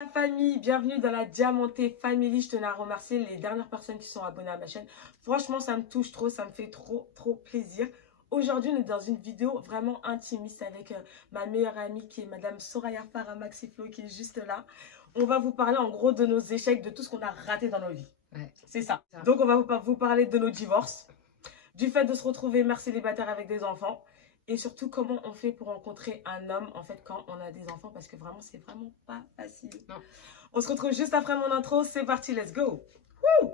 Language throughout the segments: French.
La famille, bienvenue dans la Diamanté Family. Je tenais à remercier les dernières personnes qui sont abonnées à ma chaîne. Franchement, ça me touche trop, ça me fait trop plaisir. Aujourd'hui, on est dans une vidéo vraiment intimiste avec ma meilleure amie qui est Madame Soraya Farah Maxiflo qui est juste là. On va vous parler en gros de nos échecs, de tout ce qu'on a raté dans nos vies. Ouais. C'est ça. Donc, on va vous parler de nos divorces, du fait de se retrouver mère célibataire avec des enfants. Et surtout, comment on fait pour rencontrer un homme, en fait, quand on a des enfants. Parce que vraiment, c'est vraiment pas facile. Non. On se retrouve juste après mon intro. C'est parti, let's go. Woo!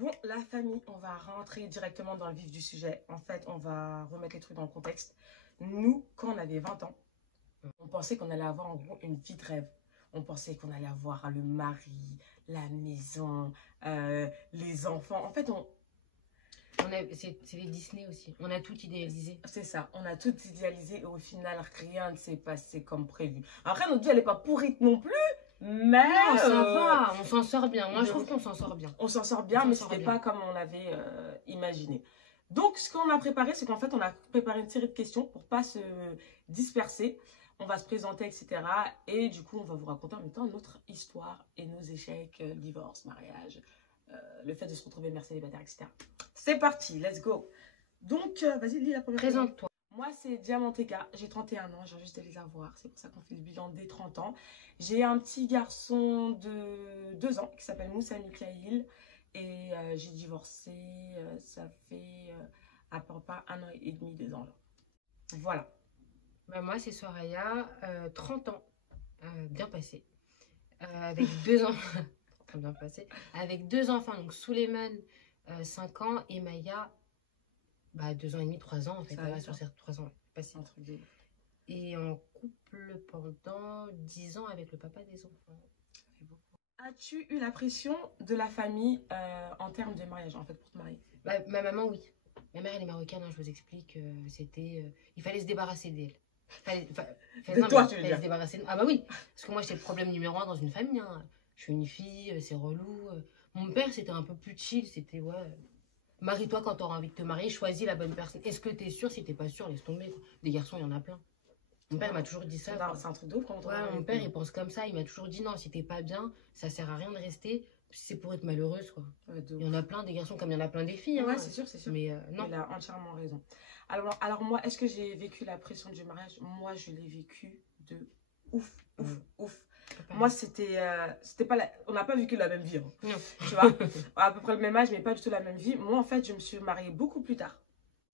Bon, la famille, on va rentrer directement dans le vif du sujet. En fait, on va remettre les trucs dans le contexte. Nous, quand on avait 20 ans, on pensait qu'on allait avoir en gros une vie de rêve. On pensait qu'on allait avoir le mari, la maison, les enfants. En fait, c'est les Disney aussi. On a tout idéalisé. C'est ça. On a tout idéalisé et au final, rien ne s'est passé comme prévu. Après, notre vie, elle n'est pas pourrite non plus. Mais non, ça va. On s'en sort bien. Moi, je trouve qu'on s'en sort bien. On s'en sort bien, mais ce n'était pas comme on avait imaginé. Donc, ce qu'on a préparé, c'est qu'en fait, on a préparé une série de questions pour ne pas se disperser. On va se présenter, etc. Et du coup, on va vous raconter en même temps notre histoire et nos échecs, divorce, mariage, le fait de se retrouver mère célibataire, etc. C'est parti, let's go. Donc, vas-y, lis la première question. Présente-toi. Moi, c'est Diamanteka, j'ai 31 ans, j'ai juste de les avoir. C'est pour ça qu'on fait le bilan dès 30 ans. J'ai un petit garçon de 2 ans qui s'appelle Moussa Mikhail. Et j'ai divorcé, ça fait à peu près 1 an et demi, 2 ans. Là. Voilà. Bah, moi, c'est Soraya, 30 ans, bien passé, avec 2 enfants, très bien passé, avec 2 enfants, donc Souleymane, 5 ans, et Maya, 2 ans et demi, 3 ans, en fait, elle va sur ces 3 ans passés. Et en couple pendant 10 ans avec le papa des enfants. As-tu eu la pression de la famille en termes de mariage, en fait, pour te marier? Ma maman, oui. Ma mère, elle est marocaine, hein, je vous explique, il fallait se débarrasser d'elle. Toi, tu veux dire. Se débarrasser. Ah bah oui, parce que moi j'étais le problème numéro 1 dans une famille. Hein. Je suis une fille, c'est relou. Mon père c'était un peu plus chill, c'était ouais. Marie-toi quand tu auras envie de te marier, choisis la bonne personne. Est-ce que tu es sûr? Si t'es pas sûr, laisse tomber. Quoi. Des garçons, il y en a plein. Mon père m'a toujours dit ça. C'est un truc de ouf quand on mon père il pense comme ça, il m'a toujours dit non, si t'es pas bien, ça sert à rien de rester. C'est pour être malheureuse quoi. Ouais, il y en a plein des garçons comme il y en a plein des filles. Ouais, hein. c'est sûr, c'est sûr. Mais non. Il a entièrement raison. Alors moi, est-ce que j'ai vécu la pression du mariage? Moi, je l'ai vécu de ouf. Moi, c'était pas on n'a pas vécu la même vie. Hein. Non. Tu vois, à peu près le même âge, mais pas du tout la même vie. Moi, en fait, je me suis mariée beaucoup plus tard.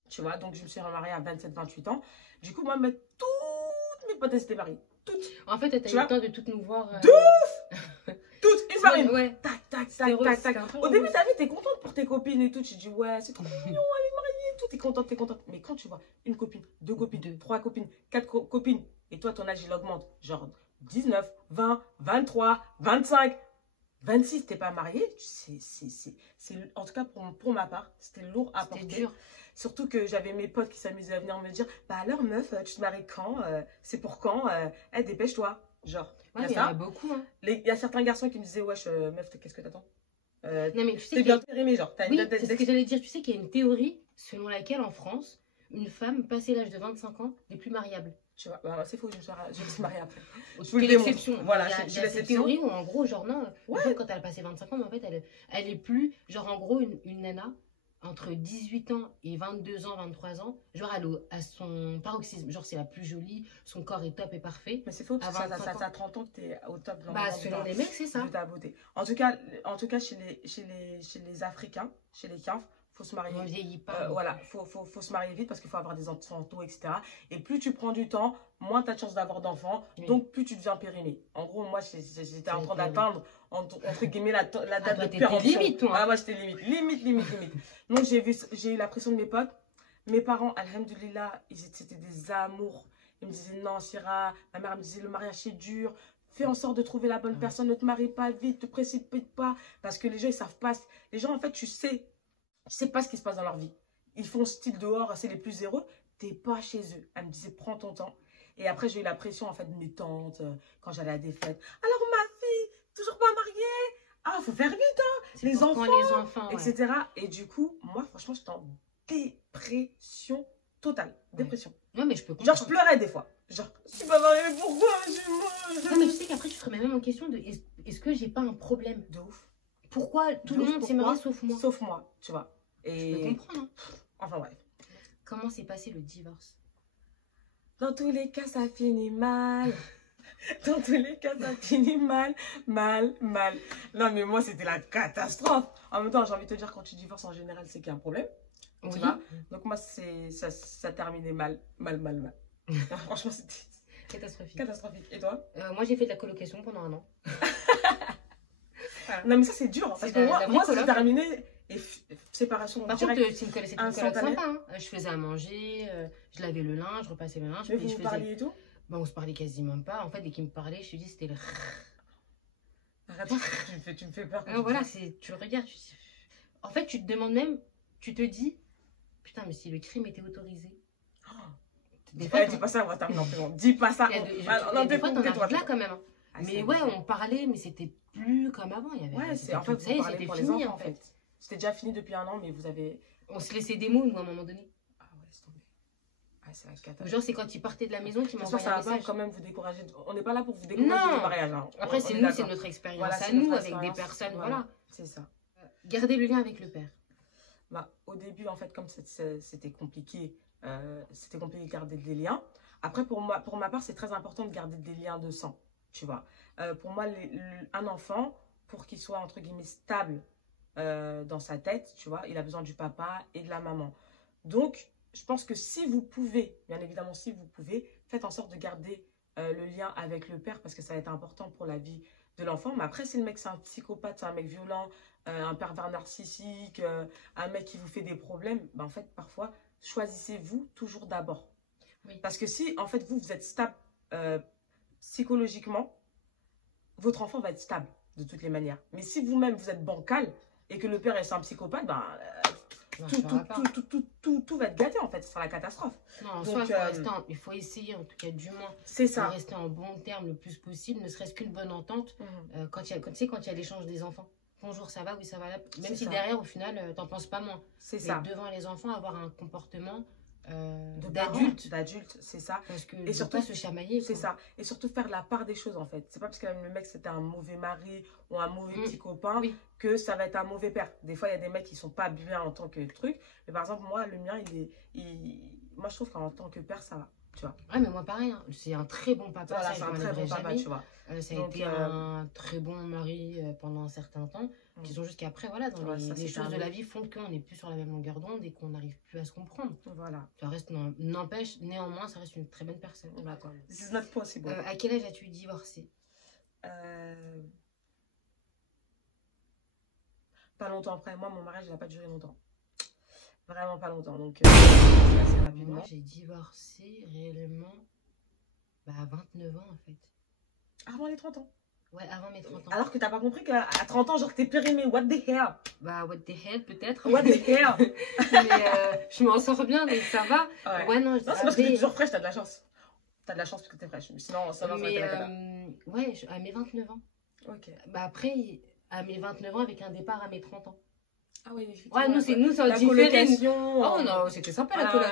Tu vois, donc je me suis remariée à 27-28 ans. Du coup, moi, toutes mes potes, elles étaient mariées. Toutes. En fait, t'as eu le temps de toutes nous voir. De ouf. Toutes, une par une. Ouais. Tac. Au début, ta vie, t'es contente pour tes copines et tout. Tu dis, ouais, c'est trop mignon, elle est mariée et tout. T'es contente. Mais quand tu vois une copine, 2 copines, 3 copines, 4 copines, et toi, ton âge, il augmente. Genre 19, 20, 23, 25, 26, t'es pas mariée. En tout cas, pour ma part, c'était lourd à porter. Dur. Surtout que j'avais mes potes qui s'amusaient à venir me dire, bah alors meuf, tu te maries quand? C'est pour quand? Dépêche-toi. Genre, il y en a beaucoup. Hein. Il y a certains garçons qui me disaient, wesh, meuf, qu'est-ce que t'attends? Non, mais tu sais t'es bien périmé, genre. Oui, c'est ce que j'allais dire. Tu sais qu'il y a une théorie selon laquelle en France, une femme, passé l'âge de 25 ans, n'est plus mariable. Tu vois, bah, c'est faux, je me suis mariée après. C'est l'exception. Voilà, il y a cette théorie où en gros, genre non, quand elle a passé 25 ans, mais en fait, elle est plus, genre en gros, une nana entre 18 ans et 22 ans, 23 ans, genre elle a son paroxysme, genre c'est la plus jolie, son corps est top et parfait. Mais c'est faux, parce que ça a 30 ans que t'es au top selon les mecs, c'est ça. De ta beauté. En tout cas chez les Africains, chez les Kinf, faut se marier. On vieillit pas. Voilà, faut se marier vite parce qu'il faut avoir des enfants tôt, etc. Et plus tu prends du temps, moins tu as de chances d'avoir d'enfants, donc plus tu deviens périmé. En gros, moi, j'étais en train d'atteindre, entre guillemets, la date de péremption. Limite, toi. Ah, moi, j'étais limite. Donc, j'ai eu la pression de mes potes. Mes parents, alhamdoulilah, c'était des amours. Ils me disaient, non, Syrah, ma mère me disait, le mariage, c'est dur. Fais en sorte de trouver la bonne personne, ne te marie pas vite, ne te précipite pas. Parce que les gens, ils savent pas. Les gens, en fait, tu sais pas ce qui se passe dans leur vie. Ils font style dehors, c'est les plus heureux. T'es pas chez eux. Elle me disait, prends ton temps. Et après, j'ai eu la pression, en fait, de mes tantes, quand j'allais à des fêtes. Alors, ma fille, toujours pas mariée. Ah, faut faire vite, hein. Les enfants, ouais. etc. Et du coup, moi, franchement, j'étais en dépression totale, Ouais. dépression. Ouais, mais je peux Genre, je comprendre. pleurais des fois. Genre, je suis pas mariée, pourquoi je suis moche? Non, mais tu sais qu'après, tu te remets même en question de est-ce que j'ai pas un problème? De ouf. Pourquoi tout De le ouf, monde s'est pourquoi marié sauf moi? Sauf moi, tu vois. Je peux Et comprendre. Hein. enfin bref. Comment s'est passé le divorce? Dans tous les cas, ça finit mal. Dans tous les cas, ça finit mal, mal, mal. Non, mais moi, c'était la catastrophe. En même temps, j'ai envie de te dire, quand tu divorces, en général, c'est qu'il y a un problème. Tu Oui. vois. Donc, moi, ça terminait mal, mal, mal, mal. Franchement, c'était Catastrophique. catastrophique. Et toi? Moi, j'ai fait de la colocation pendant 1 an. Non, mais ça, c'est dur. Parce C'est que la moi, vraie c'est coloc. terminé et séparation Par contre, directe. c'est une coloc Instantanée. sympa. Hein. Je faisais à manger, je lavais le linge, je repassais le linge. Mais Puis vous je vous faisais... parliez et tout? Bah, on se parlait quasiment pas. En fait, dès qu'il me parlait, je te dis, c'était le... Arrête, tu me fais peur. Quand Non, tu voilà, dis tu le regardes. En fait, tu te demandes même, tu te dis, putain, mais si le crime était autorisé. Des ça. Dis pas ça, on va terminer en prison. Dis pas ça. il y a de- Non, des fois, t'en tais-toi, arrives là tais-toi. quand même. Hein. Ah, Mais c'est ouais, abusé. on parlait, mais c'était plus comme avant. Il y avait, Ouais, c'était en fait, tout, ça y vous est, parlez c'était pour les fini enfants, en fait. C'était déjà fini depuis 1 an, mais vous avez... On se laissait des mots, nous, à un moment donné. Ah ouais, c'est tombé. Ah, c'est la catastrophe. Genre, c'est quand il partait de la maison qu'il J'espère m'envoyait que ça un va pas message. quand même vous décourager. On n'est pas là pour vous décourager Non. du mariage. Hein. Après, On c'est est nous, c'est d'accord. notre expérience Voilà, à c'est nous, notre avec des expérience. personnes, voilà. C'est ça. Garder le lien avec le père. Bah, au début, en fait, comme c'était compliqué de garder des liens. Après, pour ma part, c'est très important de garder des liens de sang, tu vois. Pour moi, un enfant, pour qu'il soit, entre guillemets, stable dans sa tête, tu vois, il a besoin du papa et de la maman. Donc, je pense que si vous pouvez, bien évidemment, si vous pouvez, faites en sorte de garder le lien avec le père parce que ça va être important pour la vie de l'enfant. Mais après, si le mec, c'est un psychopathe, c'est un mec violent, un pervers narcissique, un mec qui vous fait des problèmes, ben, en fait, parfois, choisissez-vous toujours d'abord. Oui. Parce que si, en fait, vous êtes stable psychologiquement, votre enfant va être stable de toutes les manières. Mais si vous-même, vous êtes bancal et que le père est un psychopathe, ben, Non, ça va pas. tout va être gâté, en fait. Ce sera la catastrophe. Non, en Donc, soi, il faut essayer, en tout cas, du moins, c'est de ça. rester en bon terme le plus possible, ne serait-ce qu'une bonne entente. Quand tu sais, quand il y a l'échange des enfants. Bonjour, ça va? Oui, ça va. Même C'est si ça. derrière, au final, t'en penses pas moins. C'est Mais ça. devant les enfants, avoir un comportement D'adulte, c'est ça. Parce que Et et surtout, surtout pas se chamailler. C'est quoi. ça. Et surtout faire la part des choses, en fait. C'est pas parce que le mec, c'était un mauvais mari ou un mauvais petit copain Oui. que ça va être un mauvais père. Des fois, il y a des mecs qui sont pas bien en tant que truc. Mais par exemple, moi, le mien, moi, je trouve qu'en tant que père, ça va. Tu vois. Ouais, mais moi, pareil. Hein. C'est un très bon papa. Voilà, ça, c'est je un m'en très bon enlèverai papa, jamais. tu vois. Ça a Donc, été un très bon mari pendant un certain temps. Qui sont juste qu'après, voilà, dans Ouais, les ça, c'est choses de terminé. la vie font qu'on n'est plus sur la même longueur d'onde et qu'on n'arrive plus à se comprendre. Voilà. Ça reste, n'empêche, néanmoins, ça reste une très bonne personne. D'accord. This is not possible. À quel âge as-tu divorcé? Pas longtemps après. Moi, mon mariage, il n'a pas duré longtemps. Vraiment pas longtemps. Donc, assez rapidement. Moi, j'ai divorcé réellement à 29 ans, en fait. Avant les 30 ans. Ouais, avant mes 30 ans. Alors que t'as pas compris qu'à 30 ans, genre, t'es périmé. What the hell? Bah, what the hell, peut-être. What the hell? Mais je m'en sors bien, donc ça va. Ouais. Non, Non, c'est parce que t'es toujours fraîche, t'as de la chance. T'as de la chance parce que t'es fraîche. Sinon, ça va mais, être là. ouais, à mes 29 ans. Ok. Bah, après, à mes 29 ans, avec un départ à mes 30 ans. Ah oui, Ouais, nous, c'est la différent. colocation. Oh non, c'était sympa la coloc.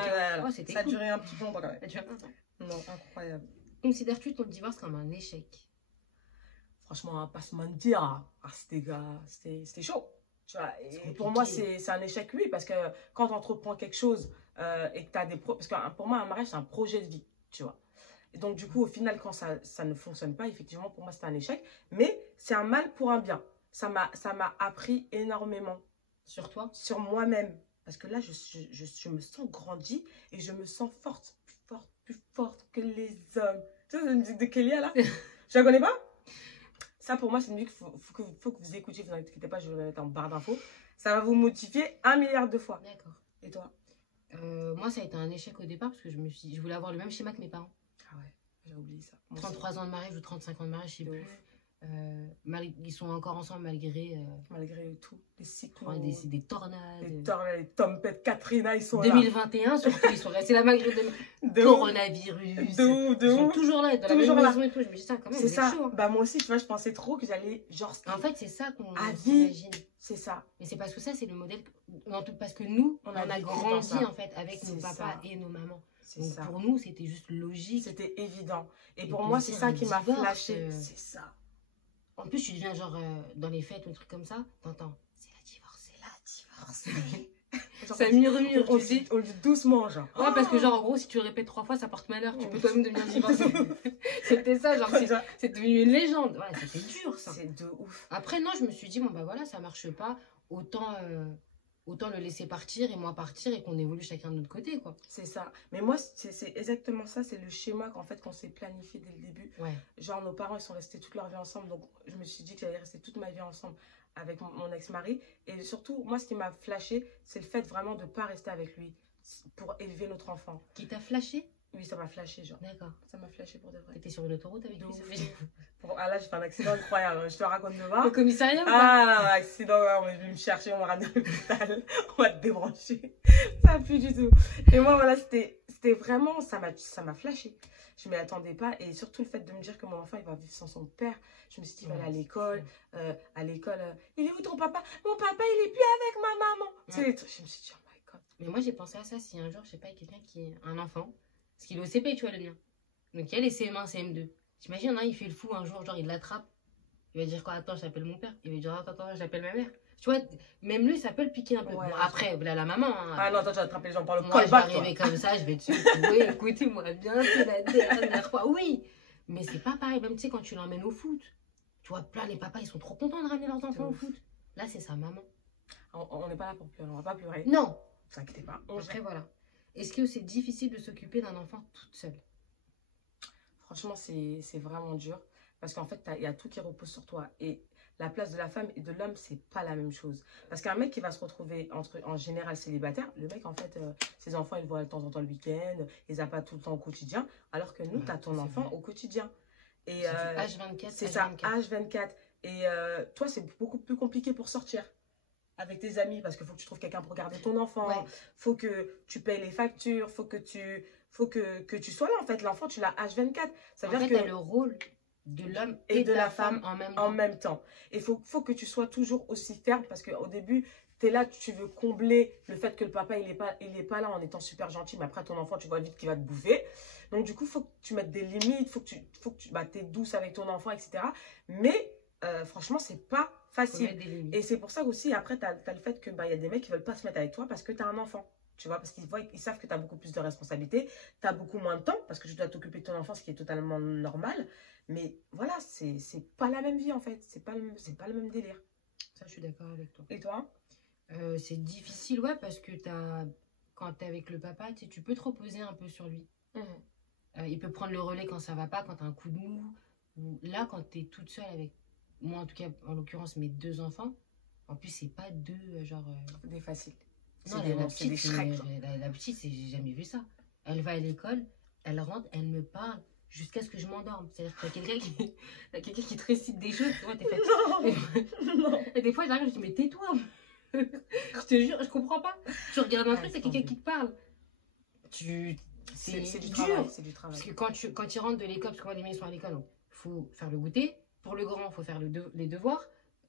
Oh, c'était ça a cool. duré un petit peu longtemps quand même. Tu vois. Non, incroyable. Considères-tu ton divorce comme un échec? Franchement, on va pas se mentir. C'était chaud. Tu vois, et compliqué. pour moi, c'est un échec, oui, parce que quand tu entreprends quelque chose et que tu as des... Parce que pour moi, un mariage, c'est un projet de vie, tu vois. Et donc, du coup, au final, quand ça ne fonctionne pas, effectivement, pour moi, c'est un échec. Mais c'est un mal pour un bien. Ça m'a appris énormément. Sur toi? Sur moi-même. Parce que là, je me sens grandie et je me sens forte. Plus forte que les hommes. Tu sais, la musique de Kélia, là? Je la connais pas? Ça, pour moi, c'est une musique qu'il faut que vous écoutiez. Vous inquiétez pas, je vais la mettre en barre d'infos. Ça va vous motiver 1 milliard de fois. D'accord. Et toi? Moi, ça a été un échec au départ parce que je voulais avoir le même schéma que mes parents. Ah ouais, j'ai oublié ça. Moi 33 ans de mariage ou 35 ans de mariage, je sais De plus. ouf. Ils sont encore ensemble malgré Malgré tout, les cycles, des tornades. Les tempêtes, Katrina, ils sont 2021, surtout, ils sont restés là malgré le coronavirus. Ils sont toujours là, dans la même maison et tout. Je me dis ça, quand même, c'est ça. chaud, hein. Bah, moi aussi, tu vois, je pensais trop que j'allais, genre... En fait, c'est ça qu'on s'imagine. C'est ça. Mais c'est parce que ça, c'est le modèle... Parce que nous, on a grandi, en fait, avec nos papas et nos mamans. Donc, ça. Pour nous, c'était juste logique. C'était évident. Et pour moi, c'est ça qui m'a flashé. C'est ça. En plus, tu deviens genre dans les fêtes ou des trucs comme ça, t'entends, c'est la divorce. Ça murmure, tu sais. On le dit doucement, genre. Ouais, parce que genre, en gros, si tu le répètes 3 fois, ça porte malheur. Tu peux toi-même devenir divorcé. C'était ça, genre, c'est devenu une légende. Ouais, c'était dur, ça. C'est de ouf. Après, non, je me suis dit, bon, bah voilà, ça marche pas. Autant le laisser partir et moi partir et qu'on évolue chacun de notre côté, quoi. C'est ça. Mais moi, c'est exactement ça. C'est le schéma qu'on s'est planifié dès le début. Ouais. Genre, nos parents, ils sont restés toute leur vie ensemble. Donc, je me suis dit que j'allais rester toute ma vie ensemble avec mon ex-mari. Et surtout, moi, ce qui m'a flashé, c'est le fait vraiment de ne pas rester avec lui pour élever notre enfant. Qui t'a flashé? Oui, ça m'a flashé, genre. D'accord. Ça m'a flashé pour de vrai. T'étais sur une autoroute avec lui, ça fait... Ah là, j'ai fait un accident incroyable. Je te raconte demain. Au commissariat? Ah, accident, on est venu me chercher, on m'a ramené à l'hôpital. On va te débrancher. Ça pue du tout. Et moi, voilà, c'était vraiment, ça m'a flashé. Je ne m'y attendais pas. Et surtout le fait de me dire que mon enfant, il va vivre sans son père. Je me suis dit, il va aller à l'école. Il est où ton papa? Mon papa, il est plus avec ma maman. Tu sais, je me suis dit, oh my God. Mais moi, j'ai pensé à ça si un jour, je sais pas, quelqu'un qui est un enfant. Parce qu'il est au CP, tu vois, le mien. Donc, il y a les CM1, CM2. T'imagines, il fait le fou un jour, genre, il l'attrape. Il va dire quoi? Attends, j'appelle mon père. Il va dire, attends, j'appelle ma mère. Tu vois, même lui, ça peut le piquer un peu. Ouais, bon, après, là, la maman. Hein, ah non, attends, tu vas attraper les gens par le col. Moi, je vais arriver comme ça, je vais te secouer. Écoutez-moi bien, c'est la dernière fois. Oui, mais c'est pas pareil. Même, tu sais, quand tu l'emmènes au foot, tu vois, plein les papas, ils sont trop contents de ramener leurs enfants au foot. Là, c'est sa maman. On n'est pas là pour pleurer, on va pas pleurer. Non. Ne t'inquiétez pas. Après, voilà. Est-ce que c'est difficile de s'occuper d'un enfant toute seule? Franchement, c'est vraiment dur. Parce qu'en fait, il y a tout qui repose sur toi. Et la place de la femme et de l'homme, c'est pas la même chose. Parce qu'un mec qui va se retrouver en général célibataire, le mec, en fait, ses enfants, il voit de temps en temps le week-end, il les a pas tout le temps au quotidien. Alors que nous, tu as ton enfant au quotidien. Et H24. C'est ça, H24. Et toi, c'est beaucoup plus compliqué pour sortir avec tes amis parce qu'il faut que tu trouves quelqu'un pour garder ton enfant. Ouais. Faut que tu payes les factures. Faut que tu sois là, en fait. L'enfant, tu l'as H24. Ça veut dire que tu as le rôle de l'homme et de la femme en même temps. Et faut que tu sois toujours aussi ferme parce qu'au début, tu es là, tu veux combler le fait que le papa, il est pas là en étant super gentil. Mais après, ton enfant, tu vois vite qu'il va te bouffer. Donc, du coup, faut que tu mettes des limites. Faut que tu es douce avec ton enfant, etc. Mais franchement, c'est pas facile. Et c'est pour ça aussi, après, tu as le fait que y a des mecs qui veulent pas se mettre avec toi parce que tu as un enfant. Tu vois, parce qu'ils savent que tu as beaucoup plus de responsabilités, tu as beaucoup moins de temps parce que tu dois t'occuper de ton enfant, ce qui est totalement normal. Mais voilà, c'est pas la même vie en fait, c'est pas le même délire. Ça, je suis d'accord avec toi. Et toi? C'est difficile, ouais, parce que quand tu es avec le papa, tu peux te reposer un peu sur lui. Il peut prendre le relais quand ça va pas, quand tu as un coup de mou. Là, quand tu es toute seule avec, moi en tout cas, en l'occurrence, mes 2 enfants, en plus, c'est pas des faciles. Non, la petite, j'ai jamais vu ça. Elle va à l'école, elle rentre, elle me parle jusqu'à ce que je m'endorme. C'est-à-dire qu'il y a quelqu'un qui te récite des choses. Tu vois, t'es fait... Non. Et des fois, j'arrive, je dis, mais tais-toi. Je te jure, je comprends pas. Tu regardes un truc, c'est quelqu'un qui te parle. C'est du dur. C'est du travail. Parce que quand ils rentrent de l'école, parce que moi, les miens sont à l'école, il faut faire le goûter. Pour le grand, il faut faire les devoirs.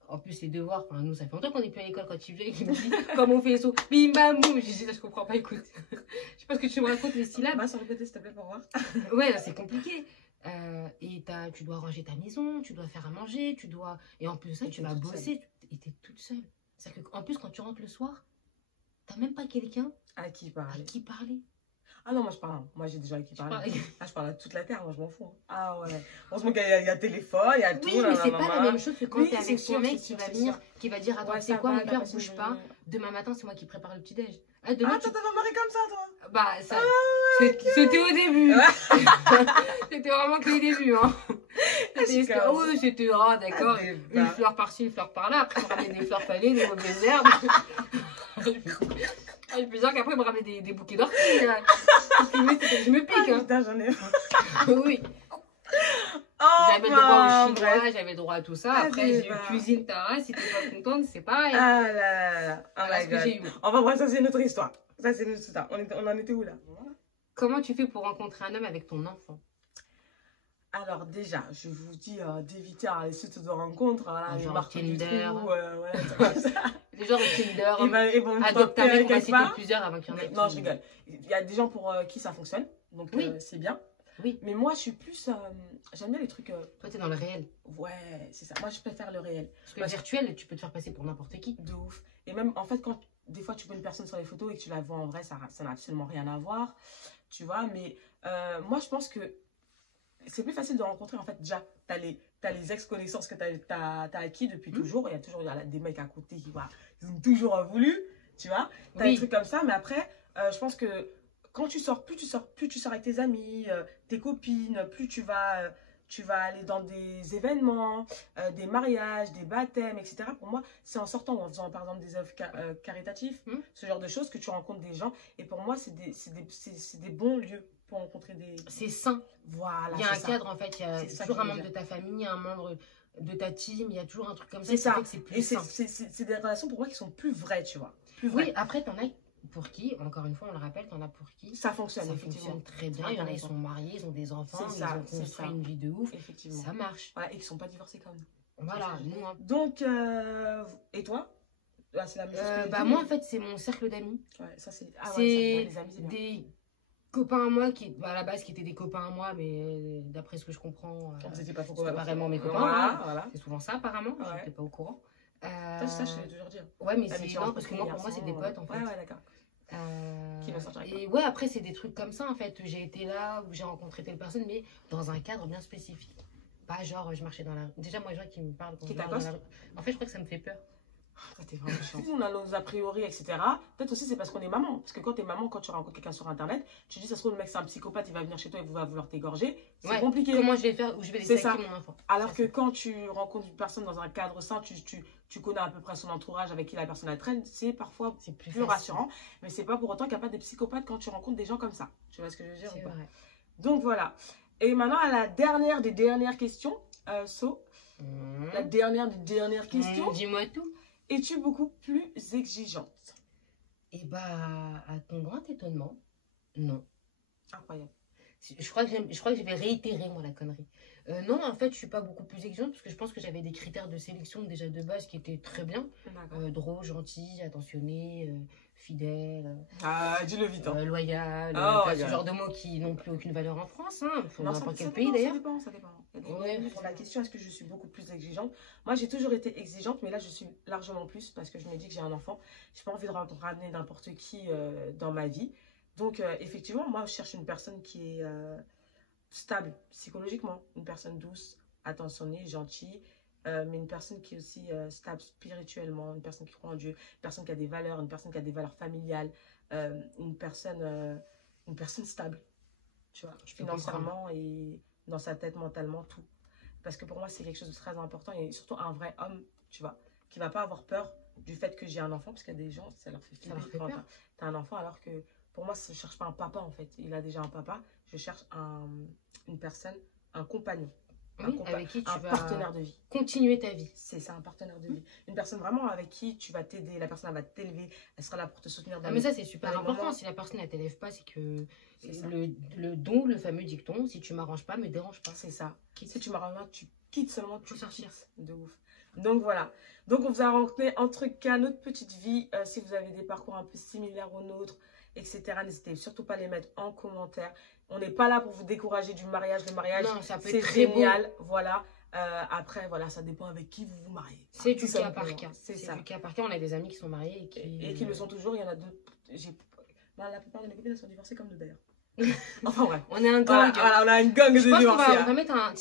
En plus, les devoirs, nous, ça fait longtemps qu'on n'est plus à l'école quand il vient, il me dit comment on fait les sauts. Bim bam boum. Je dis, là, je comprends pas, écoute. Je sais pas ce que tu me racontes, les syllabes. Bah, sans répéter, s'il te plaît, pour voir. Ouais, là, c'est compliqué. Et tu dois ranger ta maison, tu dois faire à manger, et en plus de ça, tu vas bosser. Et t'es toute seule. C'est-à-dire qu'en plus, quand tu rentres le soir, t'as même pas quelqu'un à qui parler. Ah non, moi je parle. Moi j'ai déjà qui parle. Ah, je parle à toute la terre, moi je m'en fous. Ah ouais. Heureusement qu'il y a téléphone, il y a tout. Oui, mais c'est pas la même chose que quand t'es avec ton mec qui va venir, qui va dire attends, c'est quoi, mon père, bouge pas. Demain matin, c'est moi qui prépare le petit-déj. Ah, toi, t'as un mari comme ça, toi? Bah, ça. C'était au début. C'était vraiment que le début, hein. Oui, c'était, ah, d'accord. Une fleur par-ci, une fleur par-là. Après, on ramenait des fleurs fanées, des mauvaises herbes. Le plus dur qu'après, il me ramenait des bouquets d'orties. Je me pique. Putain, j'en ai. Oui. Oh, j'avais le droit au chinois, bref. j'avais le droit à tout ça. Ah, Après, j'ai eu débat. cuisine Tara, si t'es pas contente, c'est pareil. Ah là là là. Oh Voilà my ce que God. j'ai eu. On va voir, ça c'est notre histoire. Ça c'est notre histoire. On en était où là? Comment tu fais pour rencontrer un homme avec ton enfant? Alors déjà, je vous dis d'éviter les sites de rencontres, voilà, les Genre marques du Tinder. trou, voilà, trucs comme ça. Les gens avec Tinder, Ils vont me adopte un repérer mec, on va quelque citer part. plusieurs avant qu'il y en ait Non, qui- je rigole. Il y a des gens pour qui ça fonctionne, donc Oui. c'est bien. Oui. Mais moi, je suis plus... j'aime bien les trucs... Toi, t'es dans le réel. ouais, c'est ça. Moi, je préfère le réel. Parce que le virtuel, tu peux te faire passer pour n'importe qui. De ouf. Et même, en fait, quand des fois, tu vois une personne sur les photos et que tu la vois en vrai, ça n'a absolument rien à voir. Tu vois, mais moi, je pense que c'est plus facile de rencontrer. En fait, déjà, t'as les ex-connaissances que t'as acquis depuis toujours. Il y a des mecs à côté qui, voilà, ils ont toujours voulu, tu vois. T'as Oui. des trucs comme ça, mais après, je pense que quand tu sors, plus tu sors avec tes amis, tes copines, plus tu vas aller dans des événements, des mariages, des baptêmes, etc. Pour moi, c'est en sortant ou en faisant par exemple des œuvres caritatives, ce genre de choses, que tu rencontres des gens. Et pour moi, c'est des bons lieux pour rencontrer des... C'est sain. Voilà, Il y a un c'est ça. cadre, en fait. Il y a C'est ça toujours que un je veux membre de dire. ta famille, un membre de ta team. Il y a toujours un truc comme ça. C'est qui ça. fait que c'est plus Et sain. c'est des relations pour moi qui sont plus vraies, tu vois. Plus Oui, vraies. après, t'en as pour qui, encore une fois, on le rappelle, t'en as pour qui Ça fonctionne, ça effectivement. fonctionne très bien. Il y en a, ils sont mariés, ils ont des enfants, C'est ils ça, ont c'est construit ça. une vie de ouf. Effectivement. Ça marche. Voilà, et qui ne sont pas divorcés comme nous. Voilà, nous, hein. Donc, et toi? C'est la même chose que j'ai dit, Moi, mais- en fait, c'est mon cercle d'amis. Ouais, ça c'est... Ah ouais, C'est les amis, c'est bien. des copains à moi qui, à la base, qui étaient des copains à moi, mais d'après ce que je comprends, Vous n'étiez pas trop c'était pas vraiment mes copains. Voilà, hein. voilà. C'est souvent ça, apparemment. Ouais. Je n'étais pas au courant. Ça, je te l'ai toujours dit. Ouais, mais Ah, c'est tu non, rencontres parce que des moi, pour moi, garçons, c'est des potes, en fait. Ouais, d'accord. Qui vont sortir avec Et ouais, après, c'est des trucs comme ça, en fait. J'ai été là où j'ai rencontré telle personne, mais dans un cadre bien spécifique. Pas genre, je marchais dans la rue. Déjà, moi, les gens qui me parlent quand Qui je marche dans t'accostent la rue. En fait, je crois que ça me fait peur. Ça, t'es vraiment chiant. On a nos a priori, etc. Peut-être aussi c'est parce qu'on est maman. Parce que quand t'es maman, quand tu rencontres quelqu'un sur internet, tu te dis, ça se trouve, le mec c'est un psychopathe, il va venir chez toi et va vouloir t'égorger. C'est Ouais. compliqué. Comment je vais faire, où je vais C'est laisser ça. avec mon enfant. Alors que quand tu rencontres une personne dans un cadre sain, tu connais à peu près son entourage avec qui la personne elle traîne, c'est parfois C'est plus plus facile. rassurant. Mais c'est pas pour autant qu'il n'y a pas des psychopathes quand tu rencontres des gens comme ça. Tu vois ce que je veux dire C'est ou pas? vrai. Donc voilà. Et maintenant, à la dernière des dernières questions, la dernière des dernières questions. Dis-moi tout. Es-tu beaucoup plus exigeante? Et bah, à ton grand étonnement, non. Incroyable. Je crois que je vais réitérer, moi, la connerie. Non, en fait, je suis pas beaucoup plus exigeante parce que je pense que j'avais des critères de sélection déjà de base qui étaient très bien. D'accord. Drôle, gentil, attentionné, fidèle, Ah, dis-le vite. Hein. loyal, Oh, pas my ce God. genre de mots qui n'ont plus aucune valeur en France, hein, pour Non, n'importe ça quel pays dépend, d'ailleurs. Ça dépend. Il y a des Ouais. limites. Pour la question, est-ce que je suis beaucoup plus exigeante? Moi, j'ai toujours été exigeante, mais là, je suis largement plus parce que je me dis que j'ai un enfant. Je n'ai pas envie de ramener n'importe qui dans ma vie. Donc, effectivement, moi, je cherche une personne qui est stable psychologiquement, une personne douce, attentionnée, gentille, mais une personne qui est aussi stable spirituellement, une personne qui croit en Dieu, une personne qui a des valeurs, une personne qui a des valeurs familiales, une personne stable, tu vois, Je peux financièrement et dans sa tête, mentalement, tout. Parce que pour moi, c'est quelque chose de très important et surtout un vrai homme, tu vois, qui va pas avoir peur du fait que j'ai un enfant, parce qu'il y a des gens, ça leur fait Ça leur flipper fait quand peur. t'as un enfant, alors que pour moi, je ne cherche pas un papa en fait. Il a déjà un papa, je cherche une personne, un compagnon, Oui, avec qui tu un vas partenaire de vie. continuer ta vie. C'est ça, un partenaire de vie. Une personne vraiment avec qui tu vas t'aider, la personne elle va t'élever, elle sera là pour te soutenir dans Ah, mais ça, c'est super dans les important. moments. Si la personne ne t'élève pas, c'est que C'est ça. le fameux dicton, si tu m'arranges pas, me dérange pas. C'est ça. Quitte. Si tu m'arranges pas, tu quittes seulement, tu Faut sortir. quittes. De ouf. Donc voilà. Donc on vous a rencontré en tout cas notre petite vie. Si vous avez des parcours un peu similaires aux nôtres, etc., n'hésitez surtout pas à les mettre en commentaire. On n'est pas là pour vous décourager du mariage. Le mariage, Non, ça peut c'est être très beau. génial. Voilà. Après, voilà, ça dépend avec qui vous vous mariez. C'est Tout du cas par simplement. cas. C'est C'est ça. du cas par cas. On a des amis qui sont mariés Et qui le sont toujours. Il y en a d'autres. La plupart de mes copines elles sont divorcées comme nous d'ailleurs. Enfin bref. On est un Voilà, gang. voilà, on a une gang de Je pense qu'on divorcés. va, on hein. va mettre un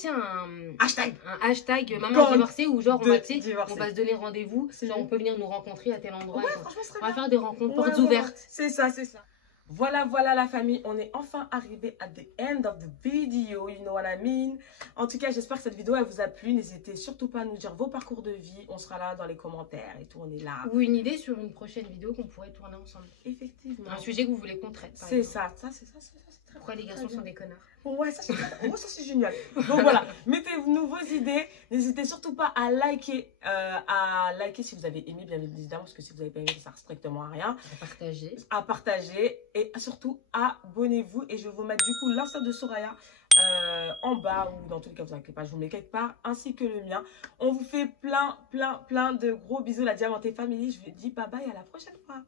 Hashtag hashtag maman Gang divorcée où genre on de va, tu sais, divorcés. on va se donner rendez-vous. C'est Genre bien. on peut venir nous rencontrer à tel endroit. Ouais, et tout. franchement, ce serait On va faire des rencontres, portes Ouais, ouvertes. c'est ça, c'est ça. Voilà, voilà la famille, on est enfin arrivé at the end of the video, you know what I mean. En tout cas, j'espère que cette vidéo, elle vous a plu. N'hésitez surtout pas à nous dire vos parcours de vie. On sera là dans les commentaires et tout, on est là. Ou une idée sur une prochaine vidéo qu'on pourrait tourner ensemble. Effectivement. Un sujet que vous voulez qu'on traite. par C'est exemple. ça, c'est Pourquoi les garçons sont des connards? Ouais, ça c'est génial. Donc voilà, mettez-nous vos idées. N'hésitez surtout pas à liker si vous avez aimé, bien évidemment, parce que si vous n'avez pas aimé, ça sert strictement à rien. À partager et surtout abonnez-vous. Et je vais vous mettre du coup l'insta de Soraya en bas ou dans tous les cas, vous inquiétez pas, je vous mets quelque part, ainsi que le mien. On vous fait plein de gros bisous, la Diamanté Family. Je vous dis bye bye, à la prochaine fois.